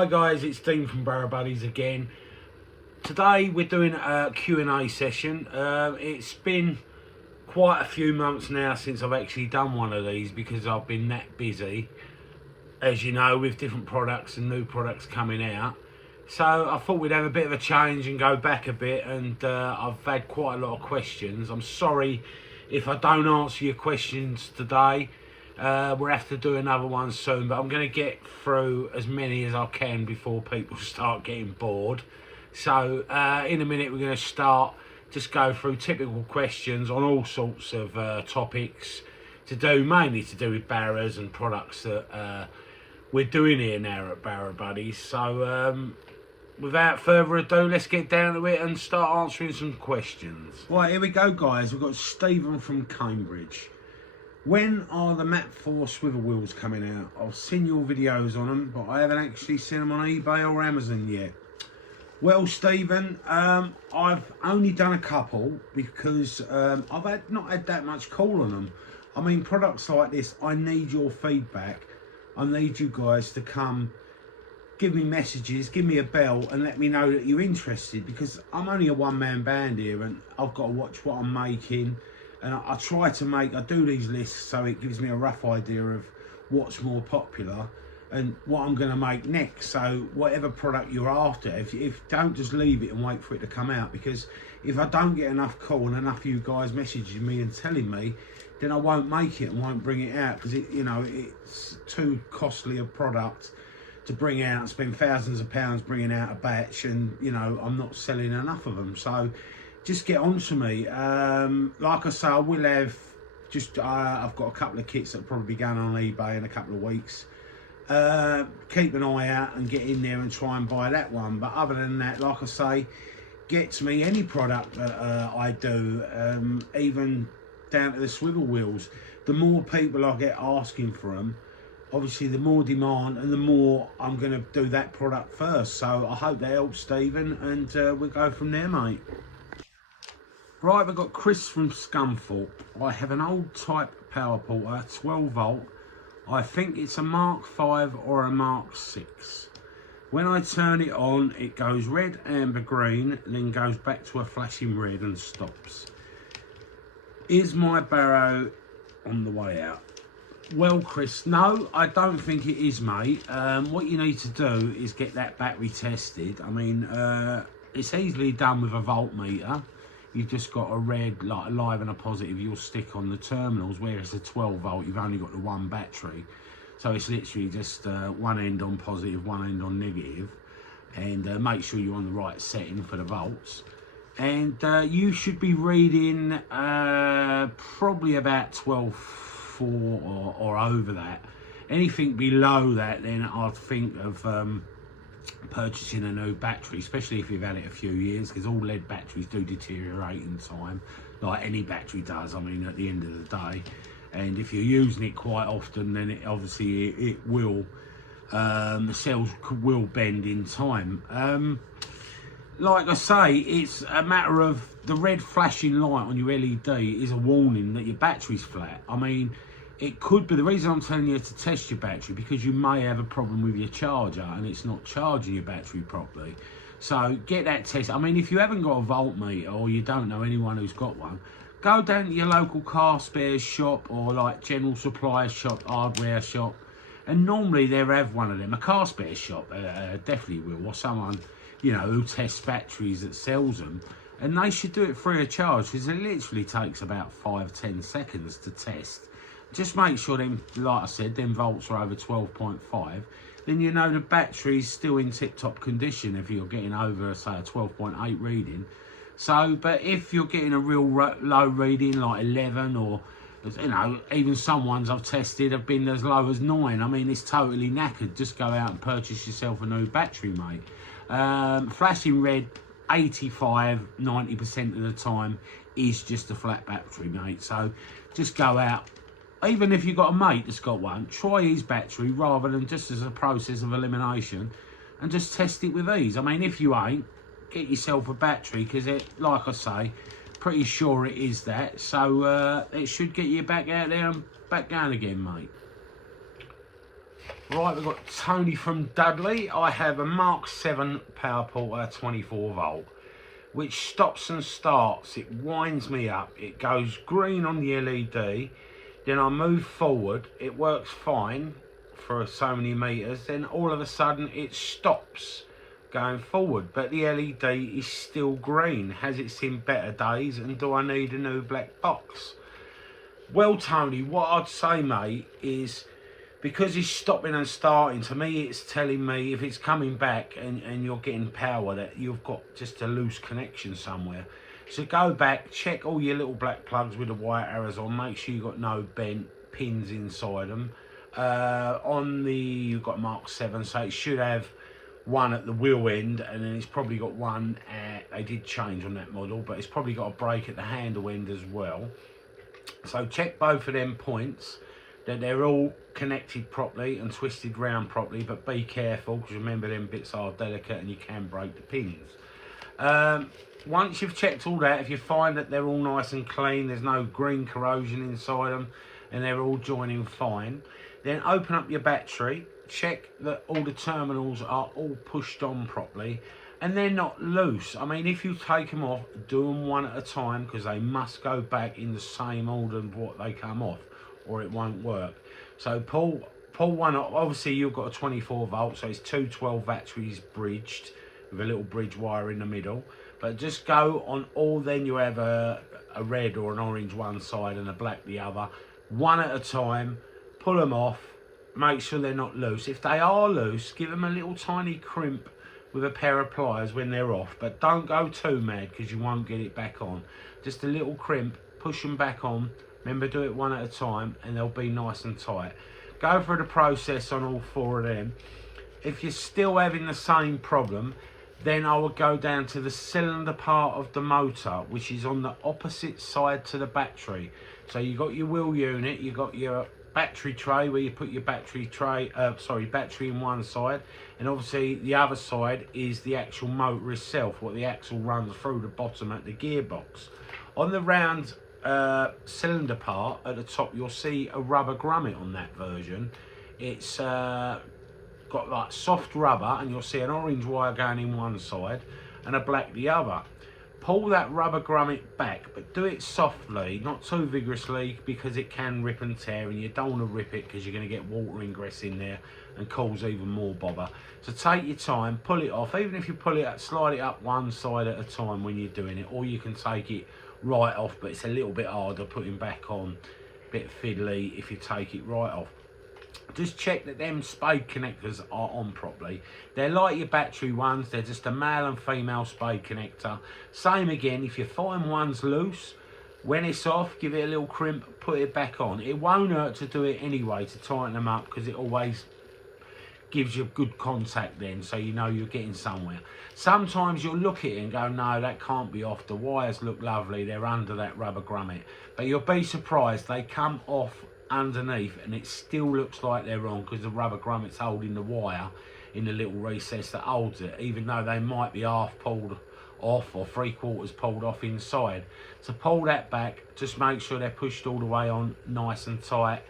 Hi guys, it's Dean from Barrow Buddies again. Today we're doing a Q&A session. It's been quite a few months now since I've actually done one of these because I've been that busy, as you know, with different products and new products coming out. So I thought we'd have a bit of a change and go back a bit, and I've had quite a lot of questions. I'm sorry if I don't answer your questions today. We'll have to do another one soon, but I'm going to get through as many as I can before people start getting bored. So in a minute we're going to just go through typical questions on all sorts of topics mainly to do with barrows and products that we're doing here now at Barrow Buddies. So without further ado, let's get down to it and start answering some questions. Right, here we go guys. We've got Stephen from Cambridge. When are the Map 4 swivel wheels coming out? I've seen your videos on them, but I haven't actually seen them on eBay or Amazon yet. Well, Stephen, I've only done a couple because I've not had that much call on them. I mean, products like this, I need your feedback. I need you guys to come, give me messages, give me a bell and let me know that you're interested, because I'm only a one-man band here and I've got to watch what I'm making. And I do these lists so it gives me a rough idea of what's more popular and what I'm going to make next. So whatever product you're after, if don't just leave it and wait for it to come out, because if I don't get enough call and enough of you guys messaging me and telling me, then I won't make it and won't bring it out, because it's too costly a product to bring out and spend thousands of pounds bringing out a batch, and I'm not selling enough of them. So just get on to me. Like I say, I will have I've got a couple of kits that'll probably be going on eBay in a couple of weeks. Keep an eye out and get in there and try and buy that one. But other than that, like I say, get to me any product that I do, even down to the swivel wheels. The more people I get asking for them, obviously the more demand and the more I'm going to do that product first. So I hope that helps, Stephen, and we'll go from there, mate. Right, we've got Chris from Scunthorpe. I have an old type power porter, 12 volt. I think it's a Mark 5 or a Mark 6. When I turn it on, it goes red, amber, green, then goes back to a flashing red and stops. Is my barrow on the way out? Well, Chris, no, I don't think it is, mate. What you need to do is get that battery tested. I mean, it's easily done with a voltmeter. You've just got a red, like a live and a positive, you'll stick on the terminals, whereas a 12 volt, you've only got the one battery. So it's literally just one end on positive, one end on negative. And make sure you're on the right setting for the volts. And you should be reading probably about 12.4 or over that. Anything below that, then I'd think of purchasing a new battery, especially if you've had it a few years, because all lead batteries do deteriorate in time, like any battery does, I mean, at the end of the day. And if you're using it quite often, then it will, the cells will bend in time. Like I say, it's a matter of the red flashing light on your LED is a warning that your battery's flat. I mean, it could be, the reason I'm telling you to test your battery, because you may have a problem with your charger and it's not charging your battery properly. So get that test. I mean, if you haven't got a voltmeter or you don't know anyone who's got one, go down to your local car spares shop or like general supplier shop, hardware shop, and normally they have one of them. A car spares shop definitely will, or someone who tests batteries that sells them, and they should do it free of charge, because it literally takes about 5-10 seconds to test. Just make sure them, like I said, them volts are over 12.5. Then the battery's still in tip-top condition if you're getting over, say, a 12.8 reading. So, but if you're getting a real low reading, like 11, or, even some ones I've tested have been as low as 9. I mean, it's totally knackered. Just go out and purchase yourself a new battery, mate. Flashing red, 85-90% of the time is just a flat battery, mate. So just go out. Even if you've got a mate that's got one, try his battery rather than just as a process of elimination, and just test it with these. I mean, if you ain't, get yourself a battery, because it, like I say, pretty sure it is that. So it should get you back out there and back down again, mate. Right, we've got Tony from Dudley. I have a Mark 7 power porter 24 volt, which stops and starts. It winds me up. It goes green on the LED. Then I move forward. It works fine for so many meters. Then all of a sudden it stops going forward. But the LED is still green. Has it seen better days? And do I need a new black box? Well, Tony, what I'd say, mate, is because it's stopping and starting, to me it's telling me if it's coming back and you're getting power that you've got just a loose connection somewhere. So go back, check all your little black plugs with the white arrows on, make sure you've got no bent pins inside them. You've got Mark 7, so it should have one at the wheel end, and then it's probably got one they did change on that model, but it's probably got a break at the handle end as well. So check both of them points, that they're all connected properly and twisted round properly, but be careful because remember them bits are delicate and you can break the pins. Once you've checked all that, if you find that they're all nice and clean, there's no green corrosion inside them and they're all joining fine, then open up your battery, check that all the terminals are all pushed on properly and they're not loose. I mean, if you take them off, do them one at a time because they must go back in the same order of what they come off, or it won't work. So pull one off. Obviously you've got a 24 volt, so it's two 12 batteries bridged with a little bridge wire in the middle. But just go on all, then you have a red or an orange one side and a black the other, one at a time. Pull them off, make sure they're not loose. If they are loose, give them a little tiny crimp with a pair of pliers when they're off, but don't go too mad because you won't get it back on. Just a little crimp, push them back on. Remember, do it one at a time and they'll be nice and tight. Go through the process on all four of them. If you're still having the same problem, then I would go down to the cylinder part of the motor, which is on the opposite side to the battery. So you've got your wheel unit, you've got your battery tray where you put your battery in one side, and obviously the other side is the actual motor itself, what the axle runs through the bottom at the gearbox. On the round cylinder part at the top, you'll see a rubber grommet on that version. It's got like soft rubber, and you'll see an orange wire going in one side and a black the other. Pull that rubber grommet back, but do it softly, not too vigorously, because it can rip and tear and you don't want to rip it because you're going to get water ingress in there and cause even more bother. So take your time, pull it off. Even if you pull it up, slide it up one side at a time when you're doing it, or you can take it right off, but it's a little bit harder putting back on, a bit fiddly if you take it right off. Just check that them spade connectors are on properly. They're like your battery ones, they're just a male and female spade connector. Same again, if you find one's loose, when it's off, give it a little crimp, put it back on. It won't hurt to do it anyway, to tighten them up, because it always gives you good contact then, so you know you're getting somewhere. Sometimes you'll look at it and go, no, that can't be off. The wires look lovely, they're under that rubber grommet. But you'll be surprised, they come off underneath and it still looks like they're on because the rubber grommet's holding the wire in the little recess that holds it, even though they might be half pulled off or 3/4 pulled off inside. So pull that back, just make sure they're pushed all the way on nice and tight.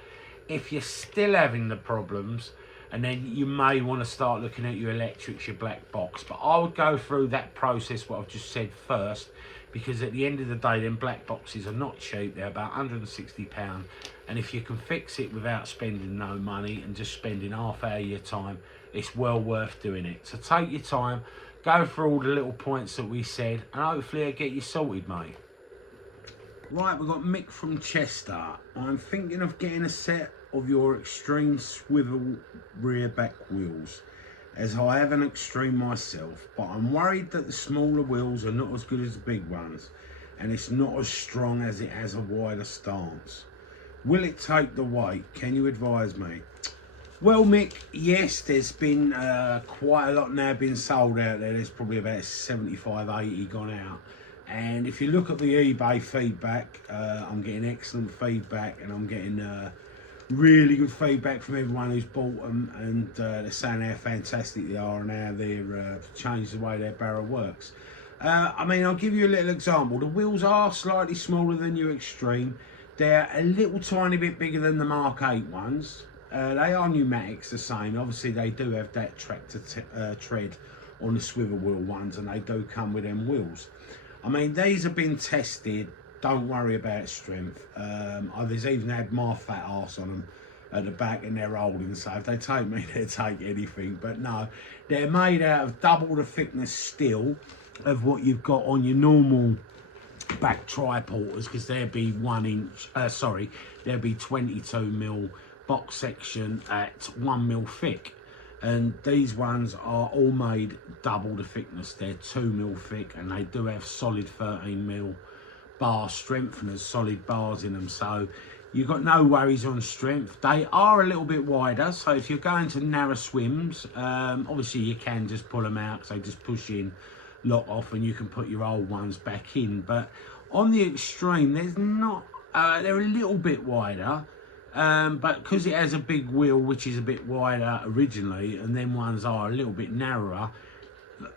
If you're still having the problems, and then you may want to start looking at your electrics, your black box. But I would go through that process, what I've just said first, because at the end of the day, them black boxes are not cheap. They're about £160. And if you can fix it without spending no money and just spending half hour of your time, it's well worth doing it. So take your time, go through all the little points that we said, and hopefully it'll get you sorted, mate. Right, we've got Mick from Chester. I'm thinking of getting a set of your extreme swivel rear back wheels, as I have an extreme myself, but I'm worried that the smaller wheels are not as good as the big ones, and it's not as strong as it has a wider stance. Will it take the weight? Can you advise me? Well, Mick, yes, there's been quite a lot now being sold out there. There's probably about 75, 80 gone out. And if you look at the eBay feedback, I'm getting excellent feedback, and I'm getting really good feedback from everyone who's bought them, and they're saying how fantastic they are and how they've changed the way their barrow works. I mean, I'll give you a little example. The wheels are slightly smaller than your Extreme. They're a little tiny bit bigger than the Mark 8 ones. They are pneumatics the same. Obviously they do have that tractor tread on the swivel wheel ones, and they do come with them wheels. I mean, these have been tested. Don't worry about strength. I've even had my fat arse on them at the back, and they're holding, so if they take me, they'll take anything. But no, they're made out of double the thickness steel of what you've got on your normal back tri-porters, because there'd be 1 inch, there'd be 22mm box section at 1mm thick, and these ones are all made double the thickness. They're 2mm thick, and they do have solid 13mm bar strengtheners, solid bars in them, so you've got no worries on strength. They are a little bit wider, so if you're going to narrow swims, obviously you can just pull them out, so just push in, lock off, and you can put your old ones back in. But on the extreme, there's not, they're a little bit wider, but because it has a big wheel which is a bit wider originally, and then ones are a little bit narrower,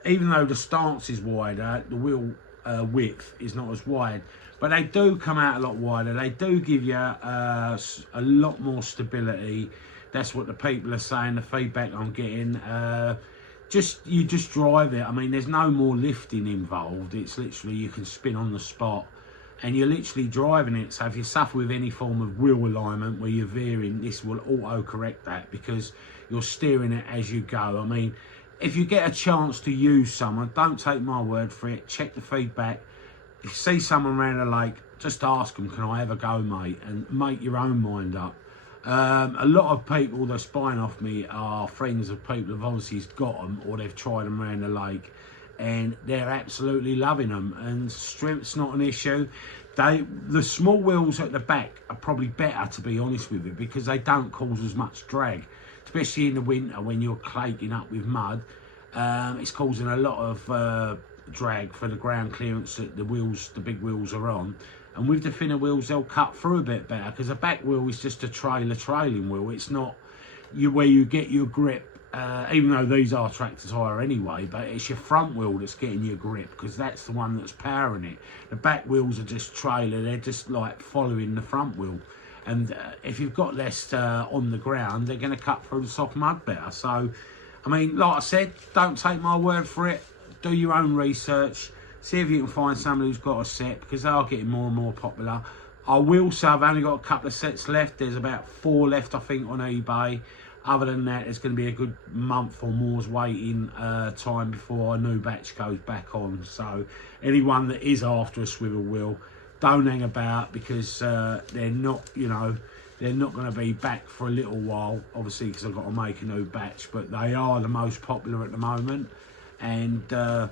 even though the stance is wider, the wheel width is not as wide, but they do come out a lot wider. They do give you a lot more stability. That's what the people are saying, the feedback I'm getting. You just drive it. I mean, there's no more lifting involved. It's literally, you can spin on the spot and you're literally driving it. So if you suffer with any form of wheel alignment where you're veering, this will auto correct that, because you're steering it as you go. I mean, if you get a chance to use someone, don't take my word for it, check the feedback. If you see someone around the lake, just ask them, can I have a go, mate? And make your own mind up. A lot of people that's buying off me are friends of people who've obviously got them, or they've tried them around the lake, and they're absolutely loving them, and strength's not an issue. The small wheels at the back are probably better, to be honest with you, because they don't cause as much drag, especially in the winter when you're claking up with mud. It's causing a lot of drag for the ground clearance that the big wheels are on. And with the thinner wheels, they'll cut through a bit better, because the back wheel is just a trailing wheel. It's not where you get your grip, even though these are tractor tyre anyway, but it's your front wheel that's getting your grip, because that's the one that's powering it. The back wheels are just trailer, they're just like following the front wheel. And if you've got less on the ground, they're going to cut through the soft mud better. So, I mean, like I said, don't take my word for it. Do your own research. See if you can find somebody who's got a set, because they are getting more and more popular. I will say I've only got a couple of sets left. There's about 4 left, I think, on eBay. Other than that, it's going to be a good month or more's waiting time before a new batch goes back on. So anyone that is after a swivel wheel, don't hang about, because they're not, they're not going to be back for a little while, obviously, because I've got to make a new batch. But they are the most popular at the moment, and they're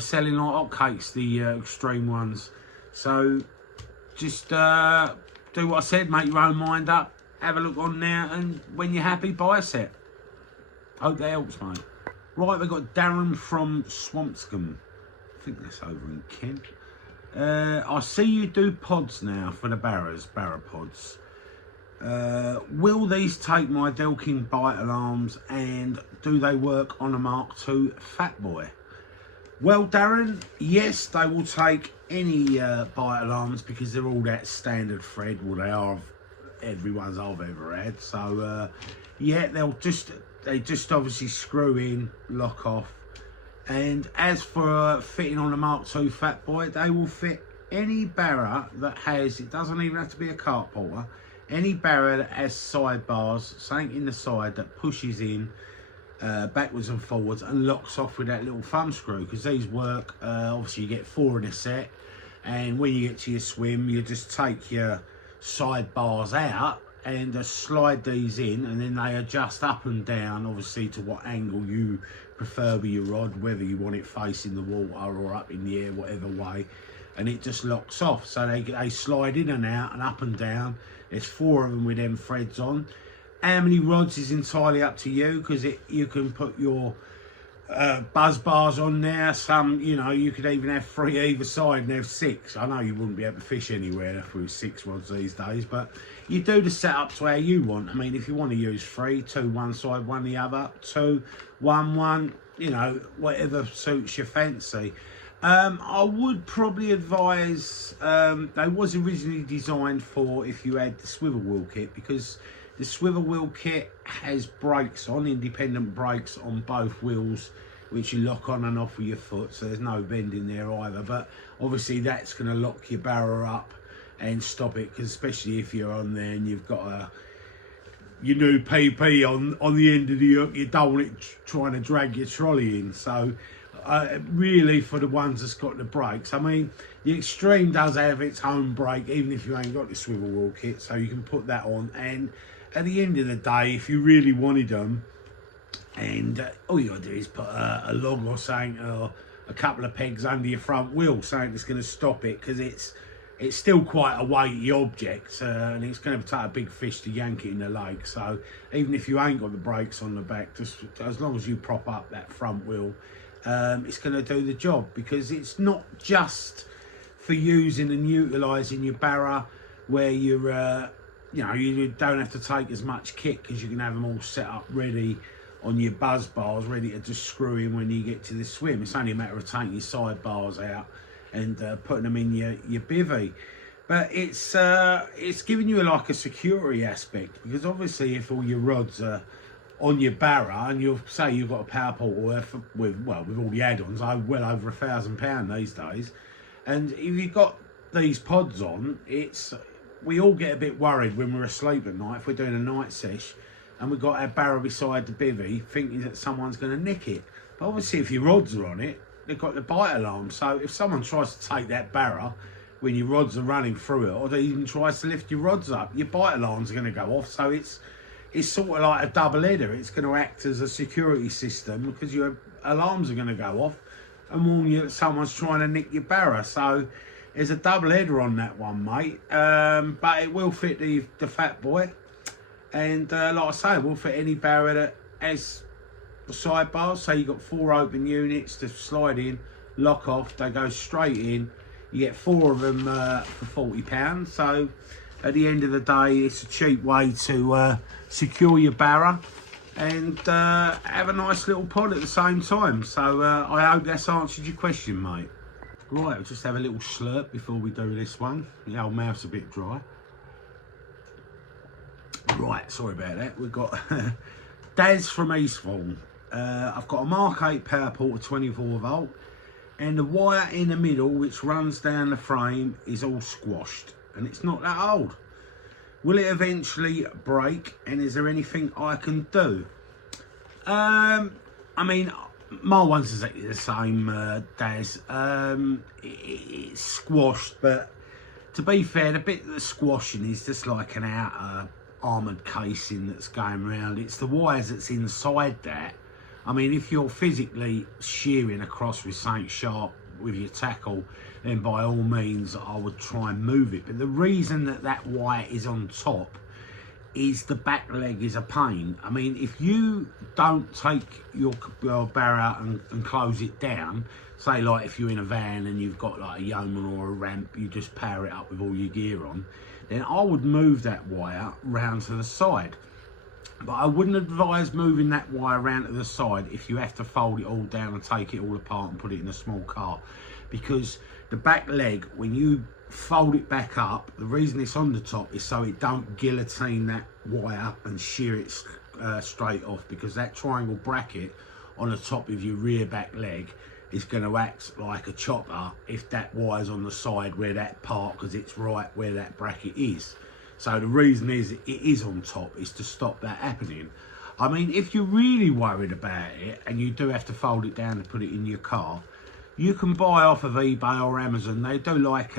selling like hotcakes, the extreme ones. So just do what I said, make your own mind up, have a look on there, and when you're happy, buy a set. Hope that helps, mate. Right, we've got Darren from Swampscombe. I think that's over in Kent. I see you do pods now for the barrow pods. Will these take my Delkin bite alarms, and do they work on a Mark II Fat Boy? Well, Darren, yes, they will take any bite alarms, because they're all that standard thread. Well, they are everyone's I've ever had. So yeah, they just obviously screw in, lock off. And as for fitting on a Mark II Fat Boy, they will fit any barrow that has, it doesn't even have to be a cart porter, any barrow that has sidebars, something in the side that pushes in backwards and forwards and locks off with that little thumb screw, because these work, obviously you get 4 in a set, and when you get to your swim, you just take your sidebars out and slide these in, and then they adjust up and down, obviously to what angle you prefer with your rod, whether you want it facing the water or up in the air, whatever way, and it just locks off. So they slide in and out and up and down. There's 4 of them with them threads on. How many rods is entirely up to you, because you can put your buzz bars on there. Some, you could even have 3 either side and have 6. I know you wouldn't be able to fish anywhere with 6 rods these days, but you do the setup to how you want. I mean, if you want to use 3, 2 one side, 1 the other, 2, 1, 1, whatever suits your fancy. I would probably advise, they was originally designed for if you had the swivel wheel kit, because the swivel wheel kit has brakes on, independent brakes on both wheels, which you lock on and off with your foot, so there's no bending there either. But obviously that's going to lock your barrow up and stop it, because especially if you're on there and you've got your new PP on the end of the hook, you don't want it trying to drag your trolley in. So really, for the ones that's got the brakes, I mean, the Extreme does have its own brake, even if you ain't got the swivel wheel kit, so you can put that on. And at the end of the day, if you really wanted them, and all you gotta do is put a log or something, or a couple of pegs under your front wheel, something that's going to stop it, because it's still quite a weighty object, and it's going to take a big fish to yank it in the lake. So even if you ain't got the brakes on the back, just as long as you prop up that front wheel, it's going to do the job, because it's not just for using and utilising your barrow where you're you don't have to take as much kit, because you can have them all set up ready on your buzz bars, ready to just screw in when you get to the swim. It's only a matter of taking your side bars out and putting them in your bivvy. But it's giving you like a security aspect, because obviously if all your rods are on your barrow, and you've got a power pole with all the add-ons, well over £1,000 these days, and if you've got these pods on, we all get a bit worried when we're asleep at night, if we're doing a night sesh and we've got our barrow beside the bivvy, thinking that someone's going to nick it. But obviously if your rods are on it, they've got the bite alarm, so if someone tries to take that barrow when your rods are running through it, or they even tries to lift your rods up, your bite alarms are going to go off. So it's sort of like a double header. It's going to act as a security system, because your alarms are going to go off and warn you that someone's trying to nick your barrow. So there's a double header on that one, mate. But it will fit the fat boy, and like I say, it will fit any barrow that has the sidebars. So you've got 4 open units to slide in, lock off, they go straight in. You get 4 of them for £40. So at the end of the day, it's a cheap way to secure your barrow and have a nice little pod at the same time. So I hope that's answered your question, mate. Right, I'll just have a little slurp before we do this one. The old mouth's a bit dry. Right, sorry about that. We've got Daz from Eastbourne. I've got a Mark 8 power port 24 volt, and the wire in the middle, which runs down the frame, is all squashed, and it's not that old. Will it eventually break, and is there anything I can do? I mean, my one's exactly the same, Daz. It's squashed, but to be fair, the bit that's squashing is just like an outer armoured casing that's going around. It's the wires that's inside that. I mean, if you're physically shearing across with something sharp with your tackle, then by all means I would try and move it. But the reason that wire is on top is the back leg is a pain. I mean, if you don't take your barrow out and close it down, say like if you're in a van and you've got like a yeoman or a ramp, you just power it up with all your gear on, then I would move that wire round to the side. But I wouldn't advise moving that wire around to the side if you have to fold it all down and take it all apart and put it in a small car, because the back leg, when you fold it back up, the reason it's on the top is so it don't guillotine that wire and shear it straight off, because that triangle bracket on the top of your rear back leg is going to act like a chopper if that wire's on the side where that part, because it's right where that bracket is. So the reason is it is on top is to stop that happening. I mean, if you're really worried about it and you do have to fold it down to put it in your car, you can buy off of eBay or Amazon. They do like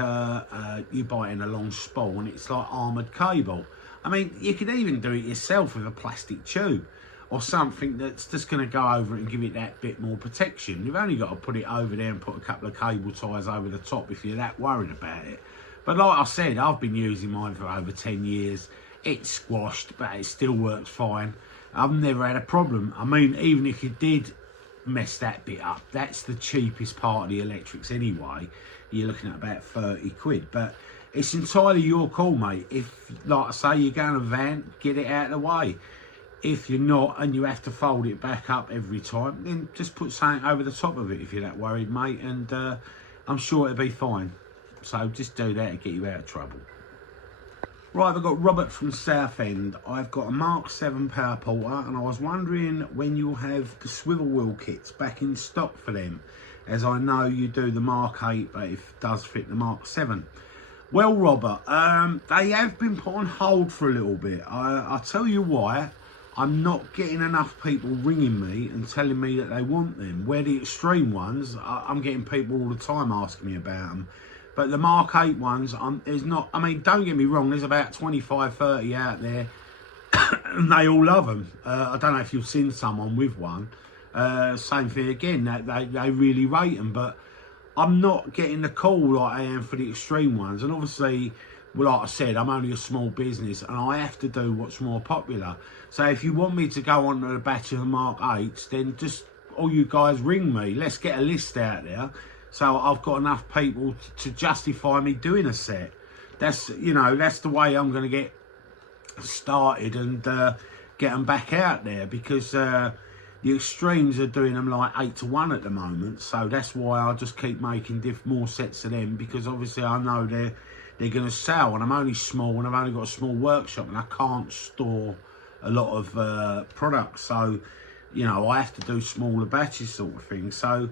you buy it in a long spool and it's like armoured cable. I mean, you could even do it yourself with a plastic tube or something that's just going to go over it and give it that bit more protection. You've only got to put it over there and put a couple of cable ties over the top if you're that worried about it. But like I said, I've been using mine for over 10 years. It's squashed, but it still works fine. I've never had a problem. I mean, even if you did mess that bit up, that's the cheapest part of the electrics anyway. You're looking at about 30 quid. But it's entirely your call, mate. If, like I say, you're going to van, get it out of the way. If you're not and you have to fold it back up every time, then just put something over the top of it if you're that worried, mate, and I'm sure it'll be fine. So just do that to get you out of trouble. Right, I've got Robert from Southend. I've got a Mark 7 power porter, and I was wondering when you'll have the swivel wheel kits back in stock for them, as I know you do the Mark 8, but it does fit the Mark 7. Well, Robert, they have been put on hold for a little bit. I'll tell you why. I'm not getting enough people ringing me and telling me that they want them. Where the extreme ones, I'm getting people all the time asking me about them. But the Mark 8 ones, there's not, I mean, don't get me wrong, there's about 25, 30 out there, and they all love them. I don't know if you've seen someone with one. Same thing again, they really rate them, but I'm not getting the call like I am for the extreme ones. And obviously, well, like I said, I'm only a small business, and I have to do what's more popular. So if you want me to go on to a batch of the Mark 8s, then just all you guys ring me. Let's get a list out there. So I've got enough people to justify me doing a set. That's, you know, that's the way I'm going to get started and get them back out there, because the extremes are doing them like 8 to 1 at the moment. So that's why I just keep making more sets of them, because obviously I know they're going to sell, and I'm only small and I've only got a small workshop and I can't store a lot of products. So, you know, I have to do smaller batches sort of thing. So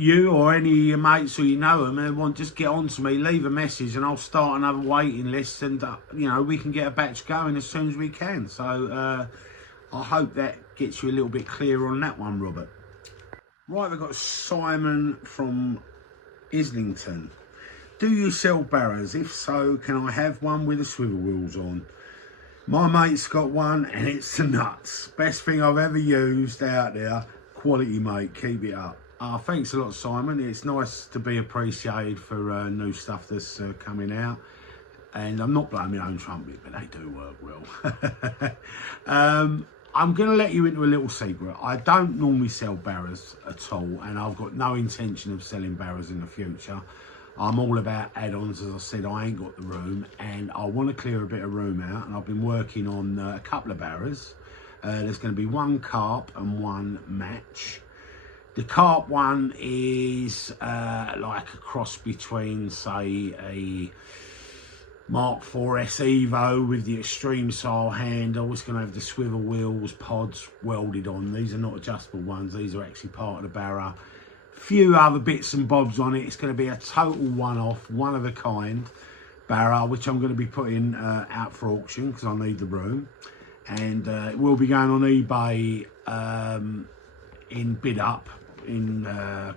you or any of your mates who you know them, just get on to me, leave a message, and I'll start another waiting list, and you know, we can get a batch going as soon as we can. So I hope that gets you a little bit clearer on that one, Robert. Right, we've got Simon from Islington. Do you sell barrows? If so, can I have one with the swivel wheels on? My mate's got one and it's the nuts. Best thing I've ever used out there. Quality, mate, keep it up. Thanks a lot, Simon. It's nice to be appreciated for new stuff that's coming out. And I'm not blowing my own trumpet, but they do work well. I'm going to let you into a little secret. I don't normally sell barrows at all, and I've got no intention of selling barrows in the future. I'm all about add-ons. As I said, I ain't got the room, and I want to clear a bit of room out, and I've been working on a couple of barrows. There's going to be one carp and one match. The carp one is like a cross between, say, a Mark 4S Evo with the extreme style handle. It's going to have the swivel wheels, pods welded on. These are not adjustable ones. These are actually part of the barrow. Few other bits and bobs on it. It's going to be a total one-off, one-of-a-kind barrow, which I'm going to be putting out for auction because I need the room. And it will be going on eBay in bid up, in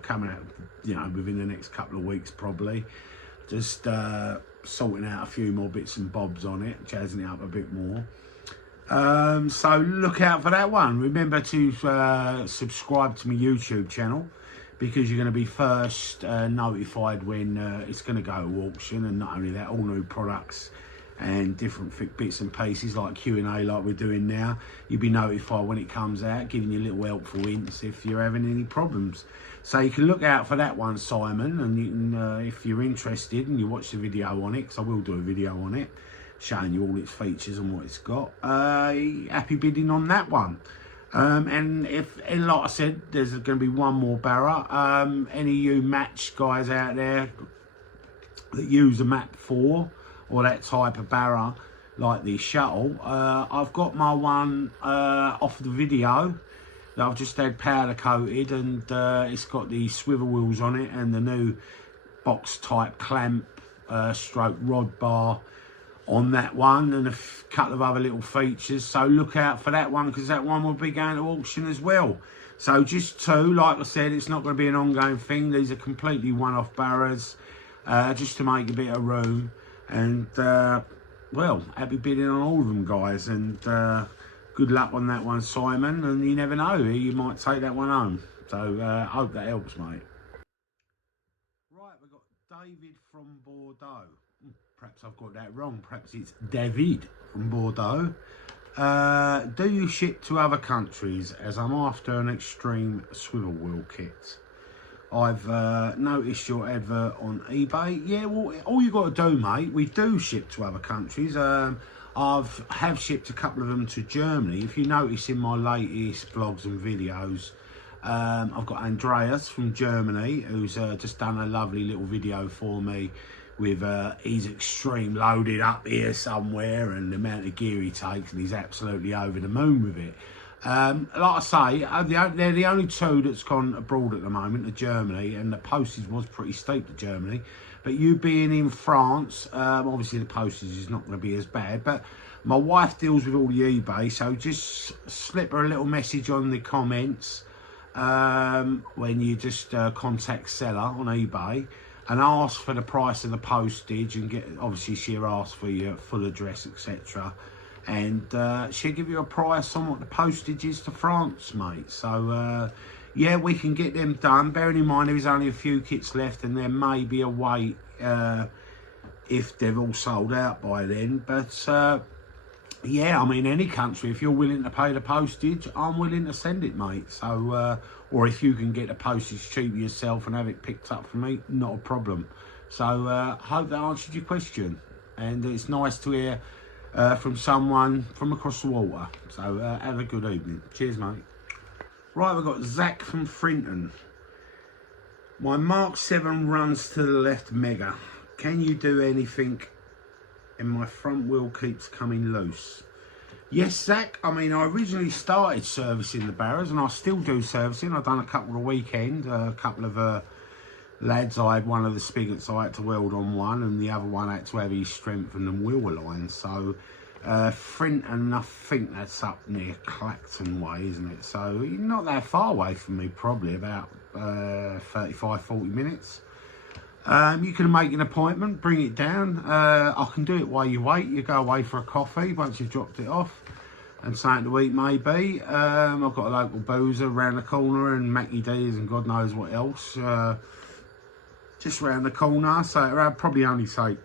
coming out, you know, within the next couple of weeks probably. Just sorting out a few more bits and bobs on it, jazzing it up a bit more. So look out for that one. Remember to subscribe to my YouTube channel, because you're going to be first notified when it's going to go to auction. And not only that, all new products and different bits and pieces like Q&A like we're doing now. You'll be notified when it comes out, giving you little helpful hints if you're having any problems. So you can look out for that one, Simon, and you can, if you're interested and you watch the video on it, because I will do a video on it, showing you all its features and what it's got. Happy bidding on that one. And like I said, there's going to be one more barrow. Any of you match guys out there that use a Map 4 or that type of barrow, like the shuttle, I've got my one off the video that I've just had powder coated, and it's got the swivel wheels on it and the new box type clamp stroke rod bar on that one, and a couple of other little features. So look out for that one, because that one will be going to auction as well. So just two, like I said, it's not going to be an ongoing thing. These are completely one-off barrows, just to make a bit of room. And well, happy bidding on all of them, guys, and good luck on that one, Simon. And you never know, you might take that one home. So I hope that helps, mate. Right, we've got David from Bordeaux. Perhaps I've got that wrong. Perhaps it's David from Bordeaux. Do you ship to other countries, as I'm after an extreme swivel wheel kit? I've noticed your advert on eBay. Yeah, well, all you got to do, mate, we do ship to other countries. have shipped a couple of them to Germany. If you notice in my latest vlogs and videos, I've got Andreas from Germany who's just done a lovely little video for me with his Extreme loaded up here somewhere and the amount of gear he takes, and he's absolutely over the moon with it. Like I say, they're the only two that's gone abroad at the moment to Germany, and the postage was pretty steep to Germany. But you being in France, obviously the postage is not going to be as bad. But my wife deals with all the eBay, so just slip her a little message on the comments when you just contact seller on eBay and ask for the price of the postage, and get, obviously she'll ask for your full address, etc. And she'll give you a price on what the postage is to France, mate. So yeah, we can get them done. Bearing in mind there is only a few kits left, and there may be a wait if they've all sold out by then. But yeah, I mean, any country, if you're willing to pay the postage, I'm willing to send it, mate. So or if you can get the postage cheap yourself and have it picked up from me, not a problem. So hope that answered your question, and it's nice to hear from someone from across the water. So have a good evening. Cheers, mate. Right, we've got Zach from Frinton. My Mark 7 runs to the left mega. Can you do anything? And my front wheel keeps coming loose. Yes, Zach. I mean, I originally started servicing the barrows, and I still do servicing. I've done a couple of weekends, a couple of lads. I had one of the spigots I had to weld on one, and the other one had to have his strengthened and wheel aligned. So Frinton, I think that's up near Clacton way, isn't it? So not that far away from me, probably about 35-40 minutes. You can make an appointment, bring it down. I can do it while you wait. You go away for a coffee once you've dropped it off and something to eat maybe. I've got a local boozer around the corner, and Mackie D's and God knows what else just round the corner. So it'll probably only take,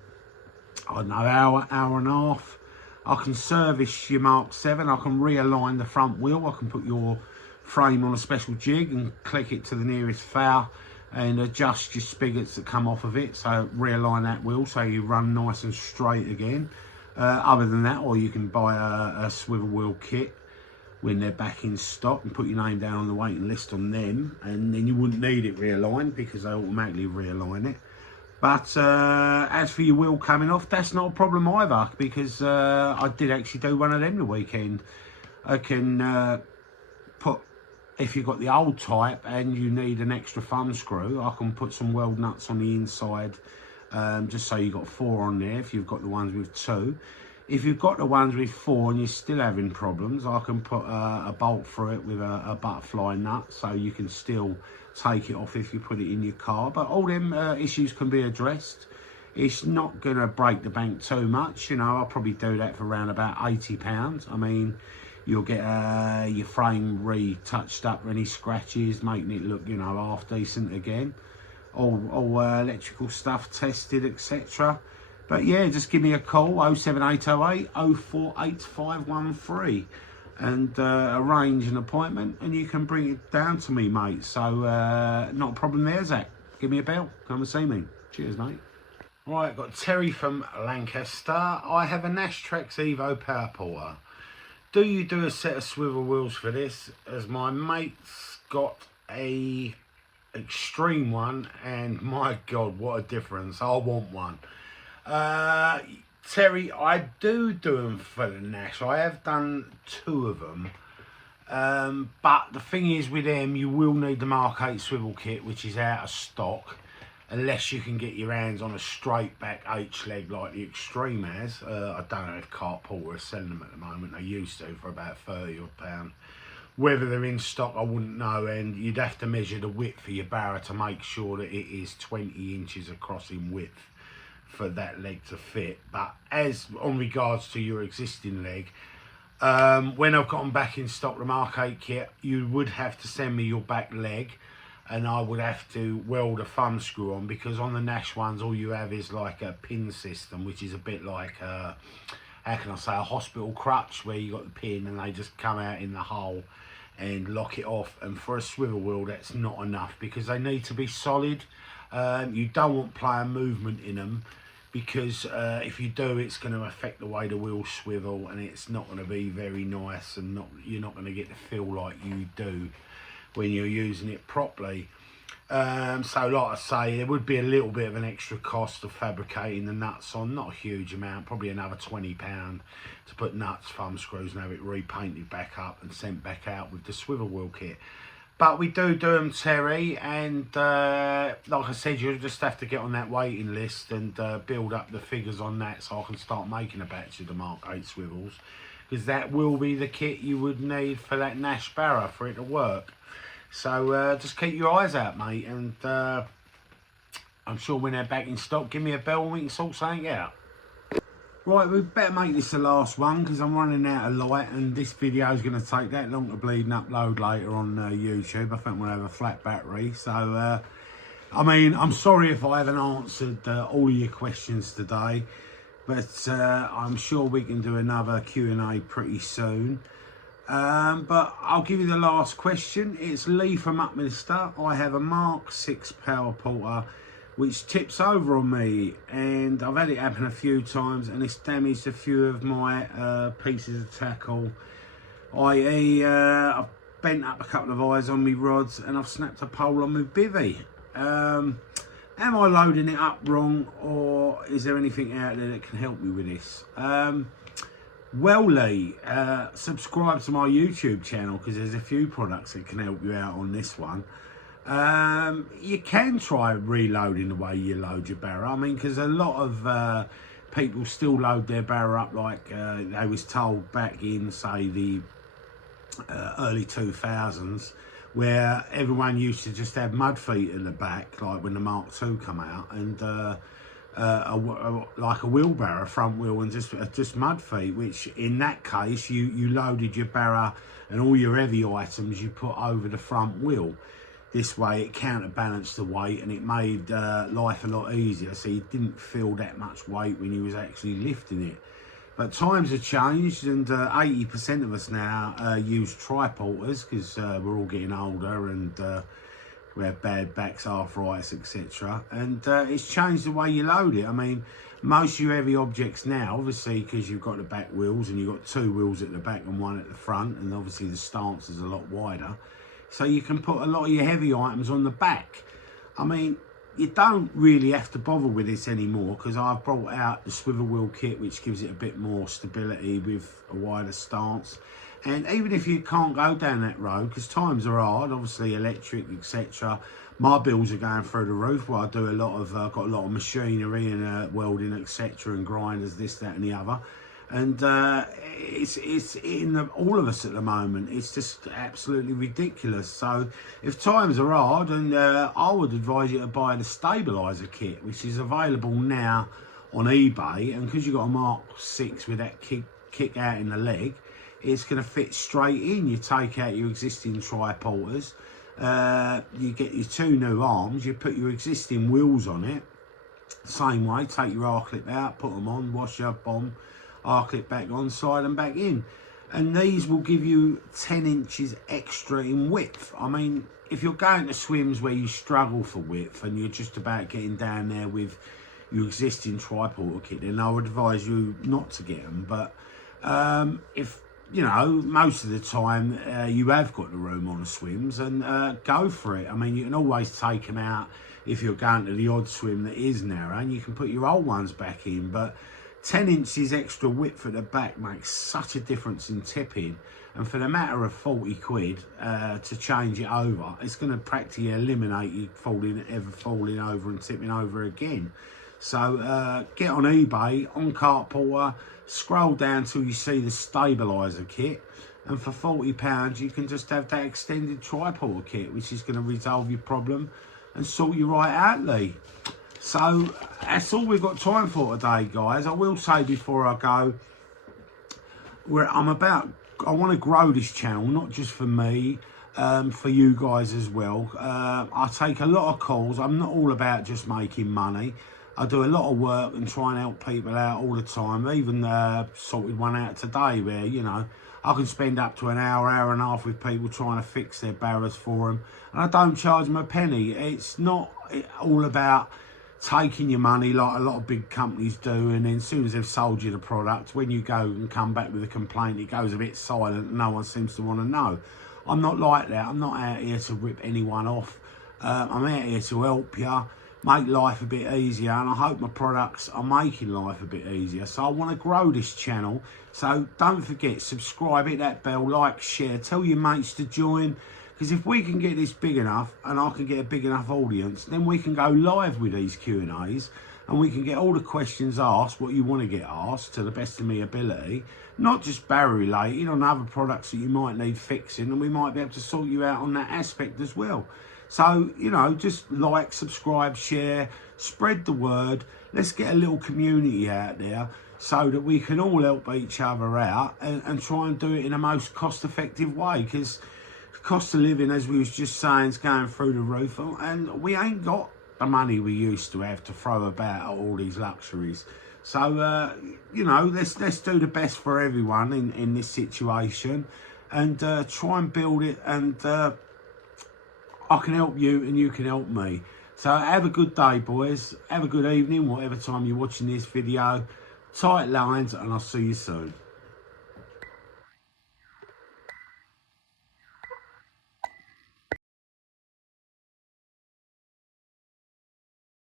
I don't know, hour and a half. I can service your Mark 7. I can realign the front wheel. I can put your frame on a special jig and click it to the nearest foul and adjust your spigots that come off of it. So realign that wheel so you run nice and straight again. Other than that, or you can buy a swivel wheel kit when they're back in stock and put your name down on the waiting list on them, and then you wouldn't need it realigned because they automatically realign it. But as for your wheel coming off, that's not a problem either, because I did actually do one of them the weekend. I can put, if you've got the old type and you need an extra thumb screw, I can put some weld nuts on the inside, just so you've got 4 on there if you've got the ones with 2. If you've got the ones with 4 and you're still having problems, I can put a bolt through it with a butterfly nut, so you can still take it off if you put it in your car. But all them issues can be addressed. It's not going to break the bank too much. You know, I'll probably do that for around about £80. I mean, you'll get your frame retouched up, any scratches, making it look, you know, half decent again. All electrical stuff tested, etc. But yeah, just give me a call, 07808 048513, and arrange an appointment, and you can bring it down to me, mate. So not a problem there, Zach. Give me a bell, come and see me. Cheers, mate. Right, got Terry from Lancaster. I have a Nash Trax Evo Power Porter. Do you do a set of swivel wheels for this? As my mate's got a extreme one, and my God, what a difference. I want one. Terry, I do them for the Nash. I have done 2 of them. But the thing is with them, you will need the Mark 8 swivel kit, which is out of stock, unless you can get your hands on a straight back H-leg like the Extreme has. I don't know if Cart Porter is selling them at the moment. They used to for about £30 odd. Whether they're in stock, I wouldn't know, and you'd have to measure the width for your barrow to make sure that it is 20 inches across in width for that leg to fit. But as on regards to your existing leg, when I've gotten back in stock the Mark 8 kit, you would have to send me your back leg, and I would have to weld a thumb screw on, because on the Nash ones all you have is like a pin system, which is a bit like how can I say, a hospital crutch, where you got the pin and they just come out in the hole and lock it off. And for a swivel wheel, that's not enough, because they need to be solid. You don't want player movement in them, because if you do, it's going to affect the way the wheels swivel, and it's not going to be very nice, and you're not going to get the feel like you do when you're using it properly. So like I say, there would be a little bit of an extra cost of fabricating the nuts on, not a huge amount, probably another £20 to put nuts, thumb screws and have it repainted back up and sent back out with the swivel wheel kit. But we do them, Terry, and like I said, you'll just have to get on that waiting list and build up the figures on that, so I can start making a batch of the Mark 8 swivels, because that will be the kit you would need for that Nash barrow for it to work. So just keep your eyes out, mate, and I'm sure when they're back in stock, give me a bell and we can sort something out. Right, we better make this the last one because I'm running out of light, and this video is going to take that long to bleed and upload later on YouTube. I think we'll have a flat battery. So, I mean, I'm sorry if I haven't answered all of your questions today, but I'm sure we can do another Q&A pretty soon. But I'll give you the last question. It's Lee from Upminster. I have a Mark 6 power porter which tips over on me, and I've had it happen a few times, and it's damaged a few of my pieces of tackle, i.e. I've bent up a couple of eyes on me rods, and I've snapped a pole on my bivvy. Am I loading it up wrong, or is there anything out there that can help me with this? Well, Lee, subscribe to my YouTube channel because there's a few products that can help you out on this one. You can try reloading the way you load your barrow. I mean, because a lot of people still load their barrow up like they was told back in, say, the early 2000s, where everyone used to just have mud feet at the back, like when the Mark II come out, and like a wheelbarrow, front wheel, and just mud feet, which in that case you loaded your barrow and all your heavy items you put over the front wheel. This way it counterbalanced the weight, and it made life a lot easier, so you didn't feel that much weight when you was actually lifting it. But times have changed, and 80% of us now use tri-porters because we're all getting older, and we have bad backs, arthritis, etc. And it's changed the way you load it. I mean, most of your heavy objects now, obviously, because you've got the back wheels and you've got two wheels at the back and one at the front, and obviously the stance is a lot wider, so you can put a lot of your heavy items on the back. I mean, you don't really have to bother with this anymore, because I've brought out the swivel wheel kit, which gives it a bit more stability with a wider stance. And even if you can't go down that road, because times are hard, obviously electric, etc., my bills are going through the roof. Well, I do a lot of, got a lot of machinery and welding, etc., and grinders, this, that, and the other. And it's in all of us at the moment. It's just absolutely ridiculous. So if times are hard, and I would advise you to buy the stabilizer kit, which is available now on eBay. And because you've got a Mark 6 with that kick out in the leg, it's going to fit straight in. You take out your existing tri-porters, you get your two new arms, you put your existing wheels on it, same way, take your R-clip out, put them on, wash up, bomb, R-clip back on, slide them back in. And these will give you 10 inches extra in width. I mean, if you're going to swims where you struggle for width and you're just about getting down there with your existing tri-porter kit, then I would advise you not to get them. But if, you know, most of the time you have got the room on the swims, and go for it. I mean, you can always take them out if you're going to the odd swim that is narrow, and you can put your old ones back in. But 10 inches extra width at the back makes such a difference in tipping, and for the matter of 40 quid to change it over, it's going to practically eliminate you ever falling over and tipping over again. So get on eBay, on Cart Porter, scroll down till you see the stabilizer kit, and for £40 you can just have that extended tri-porter kit, which is going to resolve your problem and sort you right out, Lee. So that's all we've got time for today, guys. I will say before I go, I want to grow this channel, not just for me, for you guys as well. I take a lot of calls. I'm not all about just making money. I do a lot of work and try and help people out all the time. I even sorted one out today where, you know, I can spend up to an hour, hour and a half with people trying to fix their barrows for them, and I don't charge them a penny. It's not all about taking your money like a lot of big companies do, and then as soon as they've sold you the product, when you go and come back with a complaint, it goes a bit silent and no one seems to want to know. I'm not like that. I'm not out here to rip anyone off. I'm out here to help you, make life a bit easier, and I hope my products are making life a bit easier. So I want to grow this channel, so don't forget, subscribe, hit that bell, like, share, tell your mates to join. Because if we can get this big enough, and I can get a big enough audience, then we can go live with these Q&As, and we can get all the questions asked, what you want to get asked, to the best of my ability. Not just barrow related, on other products that you might need fixing, and we might be able to sort you out on that aspect as well. So, you know, just like, subscribe, share, spread the word. Let's get a little community out there so that we can all help each other out and try and do it in the most cost-effective way, because cost of living, as we was just saying, is going through the roof, and we ain't got the money we used to have to throw about all these luxuries. So you know, let's do the best for everyone in this situation, and try and build it, and I can help you and you can help me. So have a good day, boys. Have a good evening, whatever time you're watching this video. Tight lines, and I'll see you soon.